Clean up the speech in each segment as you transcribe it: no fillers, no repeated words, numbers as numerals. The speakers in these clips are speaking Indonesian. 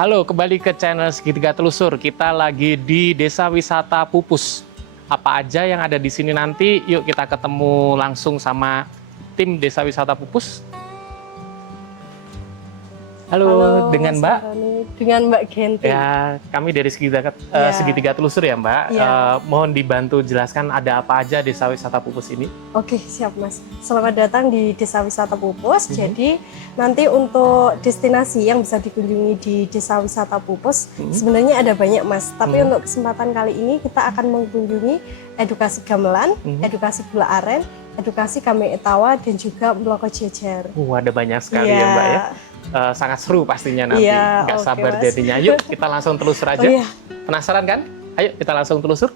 Halo, kembali ke channel Segitiga Telusur. Kita lagi di Desa Wisata Pupus. Apa aja yang ada di sini nanti? Yuk kita ketemu langsung sama tim Desa Wisata Pupus. Halo, dengan Mas Mbak? Roni. Dengan Mbak Genti. Ya, kami dari Segitiga Telusur ya Mbak. Ya. Mohon dibantu jelaskan ada apa aja Desa Wisata Pupus ini? Oke, siap Mas. Selamat datang di Desa Wisata Pupus. Jadi nanti untuk destinasi yang bisa dikunjungi di Desa Wisata Pupus sebenarnya ada banyak Mas. Tapi untuk kesempatan kali ini kita akan mengunjungi edukasi gamelan, edukasi gula aren, edukasi kame etawa, dan juga Mloko Jejer. Ada banyak sekali ya Mbak ya. Sangat seru pastinya nanti. Iya, Nggak oke, sabar Mas. jadinya. Yuk kita langsung telusur aja. Oh, iya. Penasaran kan? Ayo kita langsung telusur.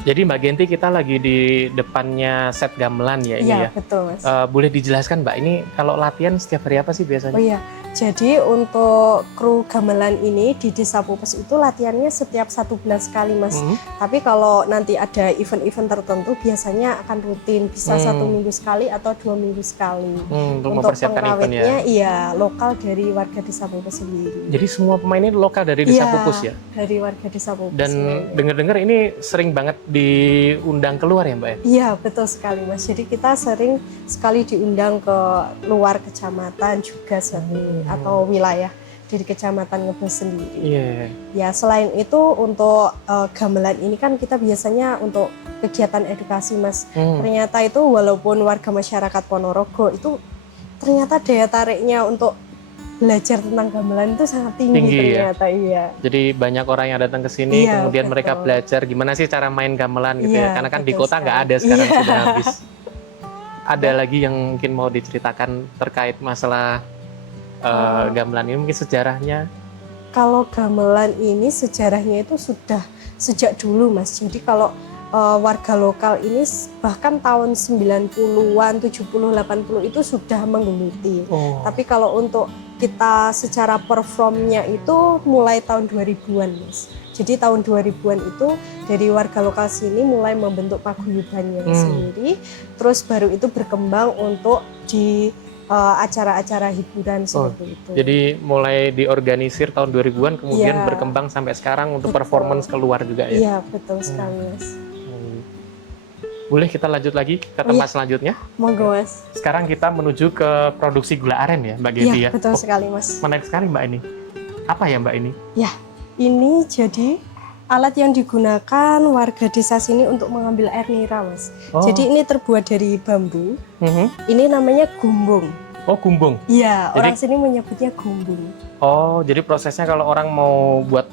Jadi Mbak Genti, kita lagi di depannya set gamelan ya ini ya? Iya, betul Mas. Boleh dijelaskan Mbak, ini kalau latihan setiap hari apa sih biasanya? Oh iya, jadi untuk kru gamelan ini di Desa Pupus itu latihannya setiap 1 bulan sekali Mas. Tapi kalau nanti ada event-event tertentu biasanya akan rutin, bisa 1 minggu sekali atau 2 minggu sekali. Untuk Untuk mempersiapkan event ya? pengrawitnya iya lokal dari warga Desa Pupus sendiri. Jadi semua pemain ini lokal dari Desa Pupus ya? Dari warga Desa Pupus. Dan dengar-dengar ini sering banget diundang keluar ya Mbak ya? Iya, betul sekali Mas. Jadi kita sering sekali diundang ke luar kecamatan juga sering, atau wilayah dari kecamatan Ngebes sendiri. Iya. Ya, selain itu untuk gamelan ini kan kita biasanya untuk kegiatan edukasi Mas. Ternyata itu walaupun warga masyarakat Ponorogo itu ternyata daya tariknya untuk belajar tentang gamelan itu sangat tinggi ternyata ya? Iya. Jadi banyak orang yang datang ke sini, Iya, kemudian betul. mereka belajar gimana sih cara main gamelan gitu ya. Iya, Karena kan di betul kota nggak sekali. ada sekarang, Iya. sudah habis. Ada lagi yang mungkin mau diceritakan terkait masalah gamelan ini, mungkin sejarahnya? Kalau gamelan ini sejarahnya itu sudah sejak dulu Mas. Jadi kalau warga lokal ini bahkan tahun 90-an, 70, 80 itu sudah menggeluti. Tapi kalau untuk kita secara performnya itu mulai tahun 2000-an Mas. Jadi tahun 2000-an itu dari warga lokal sini mulai membentuk paguyubannya sendiri. Terus baru itu berkembang untuk di acara-acara hiburan seperti itu. Jadi mulai diorganisir tahun 2000-an, kemudian Iya. berkembang sampai sekarang untuk Betul. performance keluar juga ya? Iya, betul sekali Mas. Boleh kita lanjut lagi ke tempat selanjutnya? Monggo Mas. Sekarang kita menuju ke produksi gula aren ya Mbak Genti Iya, ya? betul sekali Mas. Menarik sekali Mbak ini. Apa ya Mbak ini? Ya, ini jadi alat yang digunakan warga desa sini untuk mengambil air nira Mas. Jadi ini terbuat dari bambu. Ini namanya gumbung. Oh, gumbung. Iya, Jadi- orang sini menyebutnya gumbung. Oh, jadi prosesnya kalau orang mau buat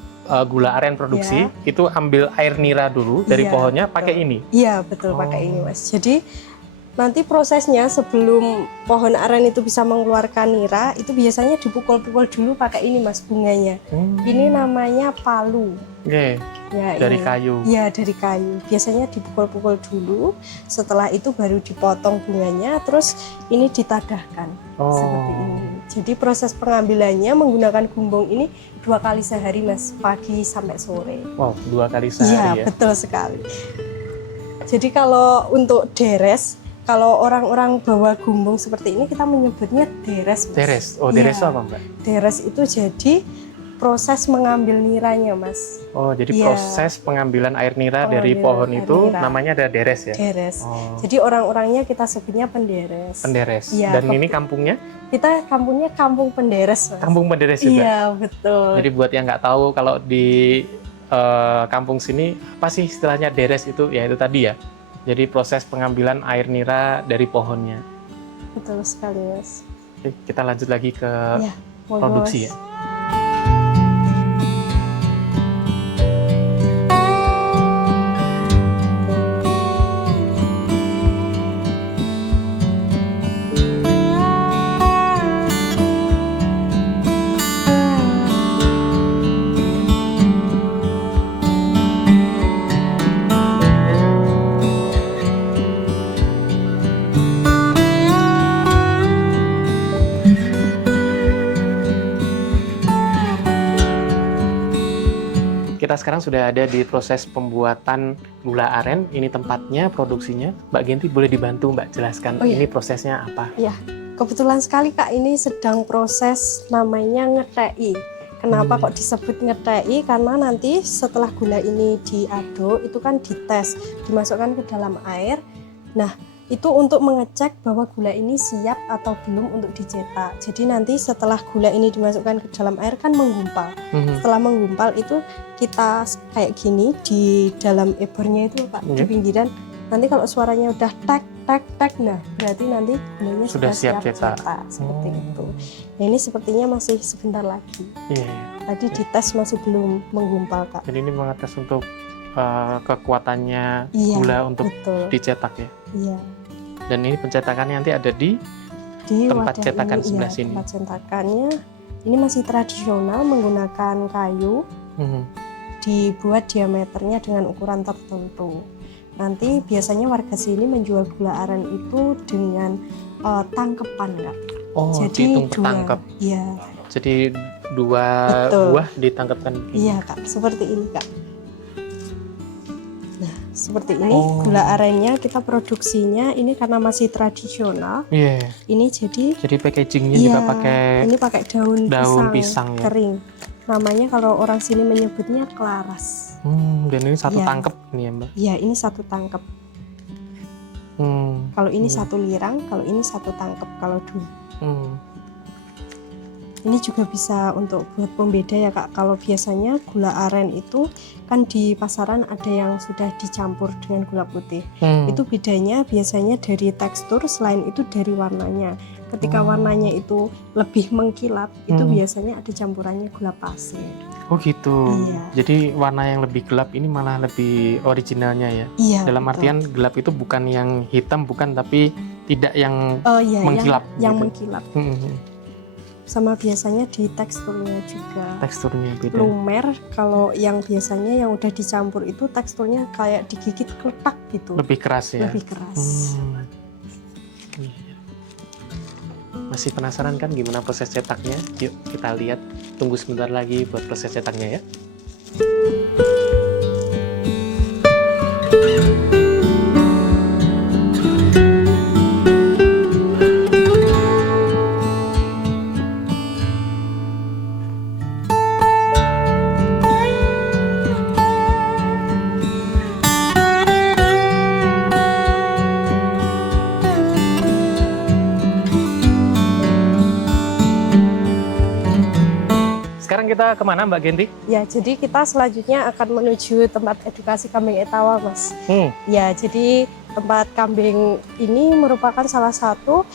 gula aren produksi, itu ambil air nira dulu dari Iya, pohonnya, betul. pakai ini? Iya, betul pakai ini Mas. Jadi nanti prosesnya sebelum pohon aren itu bisa mengeluarkan nira, itu biasanya dipukul-pukul dulu pakai ini Mas, bunganya. Ini namanya palu. Oke, Ya, dari ini. kayu. Iya, dari kayu. Biasanya dipukul-pukul dulu, setelah itu baru dipotong bunganya, terus ini ditadahkan seperti ini. Jadi proses pengambilannya menggunakan gumbung ini 2 kali sehari Mas, pagi sampai sore. Wow, 2 kali sehari Iya, ya? betul sekali. Jadi kalau untuk deres, kalau orang-orang bawa gumbung seperti ini kita menyebutnya deres Mas. Deres? Oh, deres Iya. apa Mbak? Deres itu jadi proses mengambil niranya Mas. Oh, jadi Iya. proses pengambilan air nira dari Pengambilan pohon air itu nira. namanya ada deres ya? Deres. Oh, Jadi orang-orangnya kita sebutnya penderes. penderes. Iya, Dan ini kampungnya? Kita kampungnya Kampung Penderes Mas. Kampung penderes juga? Iya, betul. Jadi buat yang nggak tahu, kalau di kampung sini, apa sih istilahnya deres itu? Ya itu tadi ya. Jadi proses pengambilan air nira dari pohonnya. Betul sekali Mas. Oke, kita lanjut lagi ke Ya, monggo, produksi Mas. ya. kita sekarang sudah ada di proses pembuatan gula aren. Ini tempatnya, produksinya. Mbak Genti boleh dibantu Mbak jelaskan ini prosesnya apa? Iya, kebetulan sekali Kak, ini sedang proses namanya ngetei. Kenapa kok disebut ngetei? Karena nanti setelah gula ini diaduk, itu kan dites, dimasukkan ke dalam air. Nah, itu untuk mengecek bahwa gula ini siap atau belum untuk dicetak. Jadi nanti setelah gula ini dimasukkan ke dalam air kan menggumpal. Setelah menggumpal itu kita kayak gini di dalam ebornya itu Pak, di pinggiran. Nanti kalau suaranya udah tek tek tek, nah berarti nanti gulanya sudah siap cetak. Seperti itu. Nah, ini sepertinya masih sebentar lagi. Tadi dites masih belum menggumpal Kak. Jadi ini mengetes untuk kekuatannya gula untuk dicetak ya? Iya. Dan ini pencetakannya nanti ada di tempat cetakan ini, sebelah sini. Tempat cetakannya ini masih tradisional menggunakan kayu, dibuat diameternya dengan ukuran tertentu. Nanti biasanya warga sini menjual gula aren itu dengan tangkepan Kak. Oh, jadi dihitung per tangkep. Iya. Jadi 2 buah ditangkapkan. Iya Kak, seperti ini Kak. Nah, seperti ini gula arennya kita produksinya ini karena masih tradisional. Ini jadi packagingnya juga pakai ini pakai daun pisang ya? kering. Namanya kalau orang sini menyebutnya klaras. Dan ini satu tangkep ini ya Mbak? Iya, ini satu tangkep. Kalau ini satu lirang, kalau ini satu tangkep kalau dulu. Ini juga bisa untuk buat pembeda ya Kak. Kalau biasanya gula aren itu kan di pasaran ada yang sudah dicampur dengan gula putih. Itu bedanya biasanya dari tekstur, selain itu dari warnanya. Ketika warnanya itu lebih mengkilap, itu biasanya ada campurannya gula pasir. Oh gitu. Iya. Jadi warna yang lebih gelap ini malah lebih originalnya ya? Iya. Dalam artian gelap itu bukan yang hitam, bukan, tapi tidak yang mengkilap. Yang mengkilap. Sama biasanya di teksturnya juga. Teksturnya beda. Lumer, kalau yang biasanya yang udah dicampur itu teksturnya kayak digigit kletak gitu. Lebih keras ya? Lebih keras. Masih penasaran kan gimana proses cetaknya? Yuk kita lihat, tunggu sebentar lagi buat proses cetaknya ya. Sekarang kita kemana Mbak Genti? Ya, jadi kita selanjutnya akan menuju tempat edukasi kambing etawa, Mas. Ya, jadi tempat kambing ini merupakan salah satu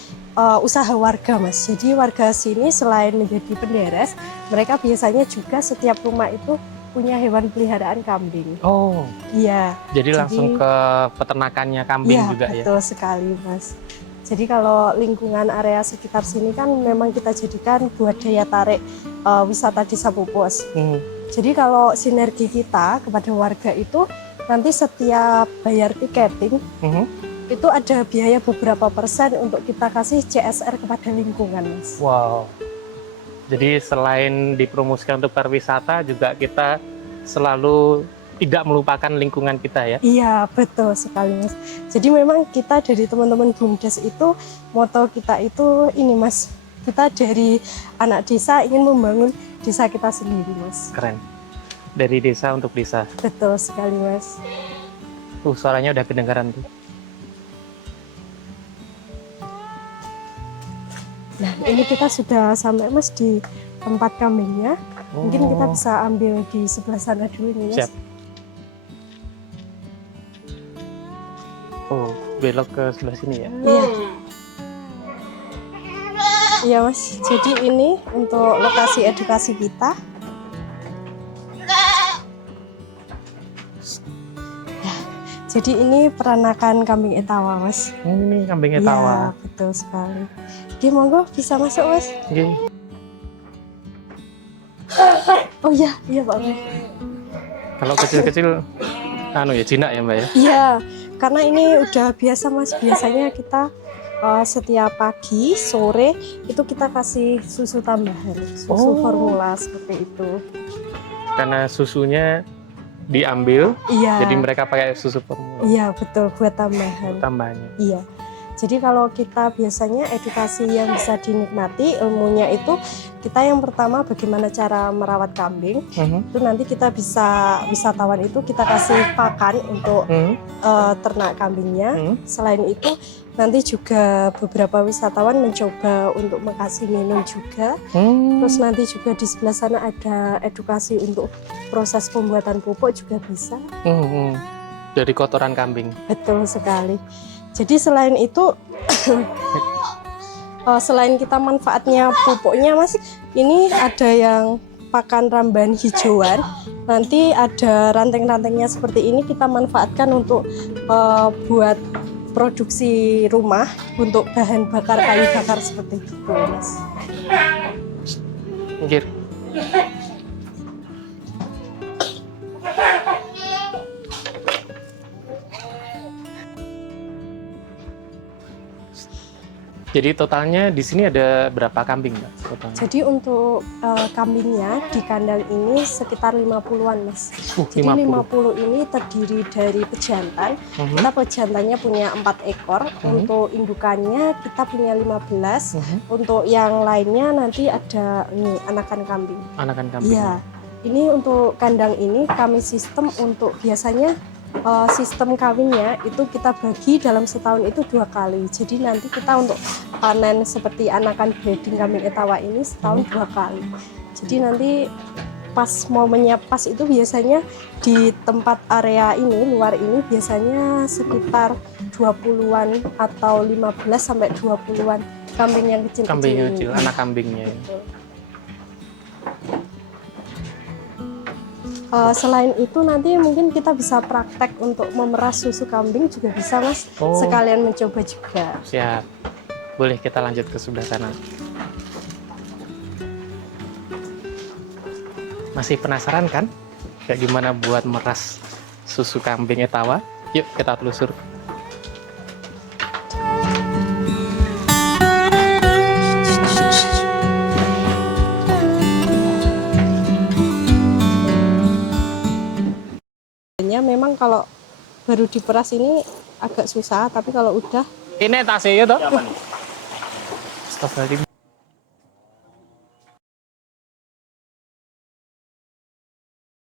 usaha warga, Mas. Jadi warga sini selain menjadi penderes, mereka biasanya juga setiap rumah itu punya hewan peliharaan kambing. Oh. Iya. Jadi langsung ke peternakannya kambing juga ya? Betul sekali, Mas. Jadi kalau lingkungan area sekitar sini kan memang kita jadikan buat daya tarik wisata Desa Pupus. Jadi kalau sinergi kita kepada warga itu nanti setiap bayar tiketing itu ada biaya beberapa persen untuk kita kasih CSR kepada lingkungan, Mas. Wow. Jadi selain dipromosikan untuk pariwisata juga kita selalu tidak melupakan lingkungan kita ya? Iya, betul sekali Mas. Jadi memang kita dari teman-teman BUMDes itu, moto kita itu ini Mas, kita dari anak desa ingin membangun desa kita sendiri Mas. Keren. Dari desa untuk desa. Betul sekali Mas. Suaranya udah kedengaran tuh. Nah ini kita sudah sampai Mas di tempat kambingnya. Mungkin kita bisa ambil di sebelah sana dulu nih Mas. Siap. Oh, belok ke sebelah sini ya? Iya. Iya Mas, jadi ini untuk lokasi edukasi kita. Ya, jadi ini peranakan kambing etawa Mas. Ini kambing etawa. Iya, betul sekali. Oke, monggo bisa masuk Mas. Oke. Oh iya, iya Pak. Kalau kecil-kecil, ya jinak ya Mbak ya? Iya. Karena ini udah biasa Mas, biasanya kita setiap pagi, sore itu kita kasih susu tambahan, susu formula seperti itu. Karena susunya diambil, Iya. jadi mereka pakai susu formula Iya, betul, buat tambahan. tambahannya. Iya. Jadi kalau kita biasanya edukasi yang bisa dinikmati ilmunya itu, kita yang pertama bagaimana cara merawat kambing. Itu nanti kita bisa, wisatawan itu kita kasih pakan untuk ternak kambingnya. Selain itu nanti juga beberapa wisatawan mencoba untuk mengasih minum juga. Terus nanti juga di sebelah sana ada edukasi untuk proses pembuatan pupuk juga bisa. Dari kotoran kambing. Betul sekali. Jadi selain itu, selain kita manfaatnya pupuknya Mas, ini ada yang pakan ramban hijauan. Nanti ada ranting-rantingnya seperti ini kita manfaatkan untuk buat produksi rumah untuk bahan bakar kayu bakar seperti itu, Mas. Minggir. Jadi totalnya di sini ada berapa kambing, Mbak? Totalnya? Jadi untuk kambingnya di kandang ini sekitar 50-an, Mas. Jadi 50 ini terdiri dari pejantan. Kita pejantannya punya 4 ekor. Untuk indukannya kita punya 15. Untuk yang lainnya nanti ada ini anakan kambing. Anakan kambing. Iya. Ini untuk kandang ini kami sistem untuk biasanya sistem kawinnya itu kita bagi dalam setahun itu 2 kali. Jadi nanti kita untuk panen seperti anakan breeding kambing Etawa ini setahun 2 kali. Jadi nanti pas momennya pas itu biasanya di tempat area ini, luar ini biasanya sekitar 20-an atau 15 sampai 20-an kambing yang kecil-kecil. Kambing yang kecil, anak kambingnya. Selain itu nanti mungkin kita bisa praktek untuk memerah susu kambing juga bisa, Mas. Sekalian mencoba juga. Siap. Boleh kita lanjut ke sebelah sana. Masih penasaran kan? Kayak gimana buat meras susu kambing Etawa? Yuk kita telusur. Memang kalau baru diperas ini agak susah, tapi kalau udah ini tasnya ya toh? Astagfirullahaladzim.